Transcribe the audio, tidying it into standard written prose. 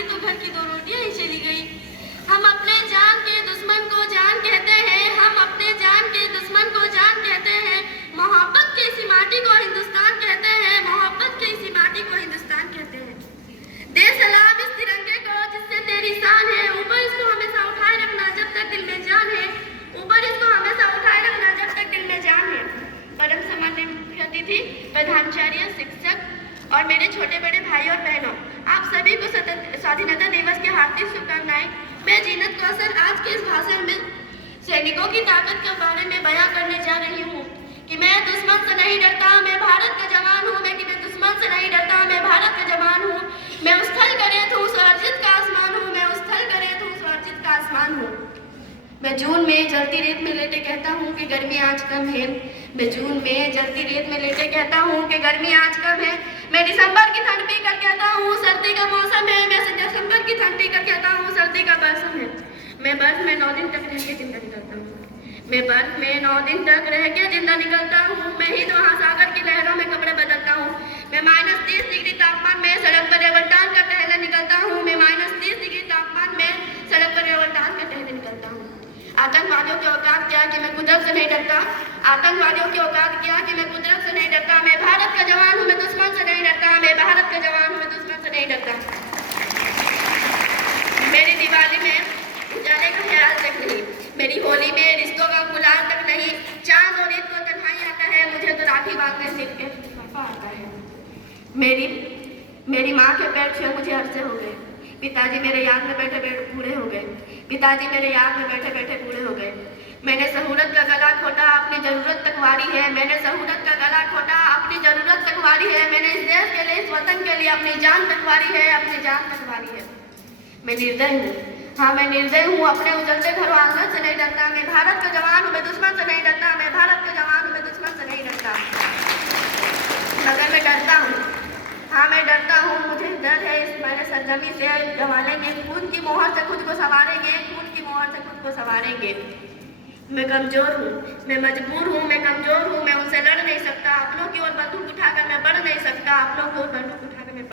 मेरी तो घर की 2 रोटियां ही चली गई। हम अपने जान के दुश्मन को जान कहते हैं, हम अपने जान के दुश्मन को जान कहते हैं। मोहब्बत की इसी माटी को हिंदुस्तान कहते हैं, मोहब्बत की इसी माटी को हिंदुस्तान कहते हैं। दे सलाम इस तिरंगे को जिससे तेरी शान है, ऊपर इसको हमेशा उठाए रखना जब तक दिल में जान है, ऊपर इसको हमेशा उठाए रखना जब तक दिल में जान है। परम सम्माननीय मुख्य अतिथि, प्रधानाचार्य, शिक्षक और मेरे छोटे बड़े भाई और बहनों, आप सभी को स्वाधीनता दिवस की हार्दिक शुभकामनाएं। मैं जीनत कौसर आज के इस भाषण में सैनिकों की ताकत के बारे में बयां करने जा रही हूँ कि मैं दुश्मन से नहीं डरता, मैं भारत का जवान हूँ। मैं दुश्मन से नहीं डरता, मैं भारत का जवान हूँ। मैं उस स्थल करे तो उस अर्जित का आसमान हूँ, मैं उस स्थल करे तो उस अर्जित का आसमान हूँ। मैं जून में जलती रेत में लेटे कहता हूँ कि गर्मी आज कम है। मैं जून में जलती रेत में लेटे कहता हूँ कि गर्मी आज कम है। मैं दिसंबर की ठंड पीकर कहता हूँ सर्दी का मौसम है। मैं दिसंबर की ठंड पीकर कहता हूँ सर्दी का मौसम है। मैं बर्फ में 9 दिन तक रह के जिंदा निकलता हूँ। मैं बर्फ में 9 दिन तक रह के जिंदा निकलता हूँ। मैं हिंद महासागर की लहरों में कपड़े बदलता हूँ। मैं -30 डिग्री तापमान में सड़क पर रेवलटान का टहलने निकलता हूँ। मैं -30 डिग्री तापमान में सड़क पर रेवलटान का टहलने निकलता हूँ। आतंकवादियों की औकात क्या कि मैं कुदरत से नहीं डरता। आतंकवादियों की औकात क्या कि मैं कुदरत से नहीं डरता। मैं भारत का जवान हूँ, मैं दुश्मन से नहीं डरता। मैं भारत का जवान हूँ, मैं दुश्मन से नहीं डरता। मेरी दिवाली में उजाले का ख्याल तक नहीं, मेरी होली में रिश्तों का गुलाल तक नहीं। चांद और ईद को तन्हाई आता है, मुझे तो राखी बांधने सिर के पापा आता है। मेरी माँ के पैर छुए मुझे अरसे हो गए। पिताजी मेरे याद में बैठे बैठे बूढ़े हो गए। पिताजी मेरे याद में बैठे बैठे बूढ़े हो गए। मैंने सहूलत का गला घोटा, अपनी जरूरत तक वारी है। मैंने सहूलत का गला घोटा, अपनी जरूरत तक वारी है। मैंने इस देश के लिए, इस वतन के लिए अपनी जान तक वारी है, अपनी जान तक वारी है। मैं निर्दय हूँ, हाँ मैं निर्दय हूँ। अपने उजलते घरों आंगन से नहीं डरता। मैं भारत का जवान हूँ, मैं दुश्मन से नहीं डरता। मैं भारत का जवान हूँ, मैं दुश्मन से नहीं डरता। मगर मैं डरता हूँ, हाँ मैं डरता हूँ। मुझे डर है इस मेरे सरजमी से गंवा लेंगे, खून की मोहर से खुद को संवारेंगे, खून की मोहर से खुद को संवारेंगे। मैं कमजोर हूँ, मैं मजबूर हूँ, मैं कमजोर हूँ। मैं उनसे लड़ नहीं सकता। अपनों की ओर बंदूक उठाकर मैं बढ़ नहीं सकता। अपनों की ओर बंदूक उठा